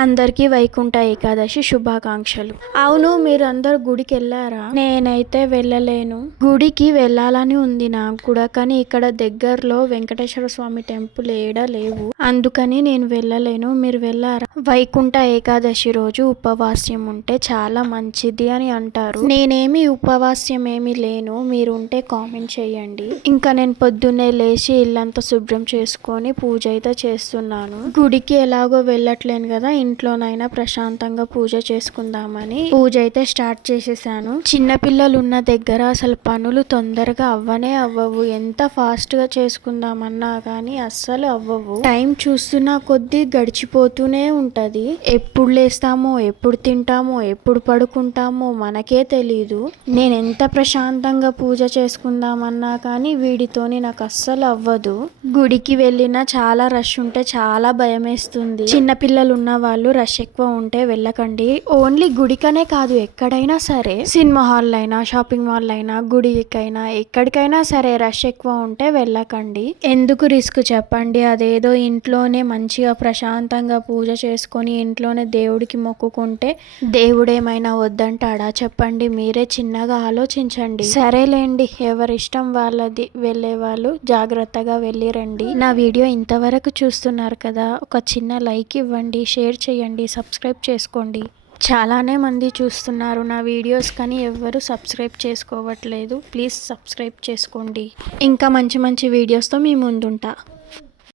అందరికీ వైకుంఠ ఏకాదశి శుభాకాంక్షలు. అవును, మీరు అందరు గుడికి వెళ్ళారా? నేనైతే వెళ్ళలేను. గుడికి వెళ్ళాలని ఉంది నాకు కూడా, కానీ ఇక్కడ దగ్గరలో వెంకటేశ్వర స్వామి టెంపుల్ ఏడా లేవు, అందుకని నేను వెళ్ళలేను. మీరు వెళ్ళారా? వైకుంఠ ఏకాదశి రోజు ఉపవాస్యం ఉంటే చాలా మంచిది అని అంటారు. నేనేమి ఉపవాస్యం ఏమి లేను, మీరు ఉంటే కామెంట్ చేయండి. ఇంకా నేను పొద్దున్నే లేచి ఇల్లంతా శుభ్రం చేసుకొని పూజ అయితే చేస్తున్నాను. గుడికి ఎలాగో వెళ్ళట్లేను కదా, ఇంట్లోనైనా ప్రశాంతంగా పూజ చేసుకుందామని పూజ అయితే స్టార్ట్ చేసేసాను. చిన్నపిల్లలు ఉన్న దగ్గర అసలు పనులు తొందరగా అవ్వవు. ఎంత ఫాస్ట్ గా చేసుకుందామన్నా కానీ అస్సలు అవ్వవు. టైం చూస్తున్నా కొద్దీ గడిచిపోతూనే ఉంటది. ఎప్పుడు లేస్తామో, ఎప్పుడు తింటామో, ఎప్పుడు పడుకుంటామో మనకే తెలీదు. నేను ఎంత ప్రశాంతంగా పూజ చేసుకుందామన్నా కానీ వీడితోని నాకు అస్సలు అవ్వదు. గుడికి వెళ్ళినా చాలా రష్ ఉంటే చాలా భయం వేస్తుంది. చిన్నపిల్లలు ఉన్న వాళ్ళు రష్ ఎక్కువ ఉంటే వెళ్ళకండి. ఓన్లీ గుడికనే కాదు, ఎక్కడైనా సరే, సినిమా హాల్ అయినా, షాపింగ్ మాల్ అయినా, గుడికైనా, ఎక్కడికైనా సరే రష్ ఎక్కువ ఉంటే వెళ్ళకండి. ఎందుకు రిస్క్ చెప్పండి? అదేదో ఇంట్లోనే మంచిగా ప్రశాంతంగా పూజ చేసుకొని ఇంట్లోనే దేవుడికి మొక్కుకుంటే దేవుడేమైనా వద్దంటాడా చెప్పండి? మీరే చిన్నగా ఆలోచించండి. సరేలేండి, ఎవరిష్టం వాళ్ళది. వెళ్ళే వాళ్ళు జాగ్రత్తగా వెళ్ళి రండి. నా వీడియో ఇంతవరకు చూస్తున్నారు కదా, ఒక చిన్న లైక్ ఇవ్వండి, షేర్ చేయండి, సబ్స్క్రైబ్ చేసుకోండి. చాలానే మంది చూస్తున్నారు నా వీడియోస్, కానీ ఎవ్వరు సబ్స్క్రైబ్ చేసుకోవట్లేదు. ప్లీజ్ సబ్స్క్రైబ్ చేసుకోండి. ఇంకా మంచి మంచి వీడియోస్తో మీ ముందుంటా.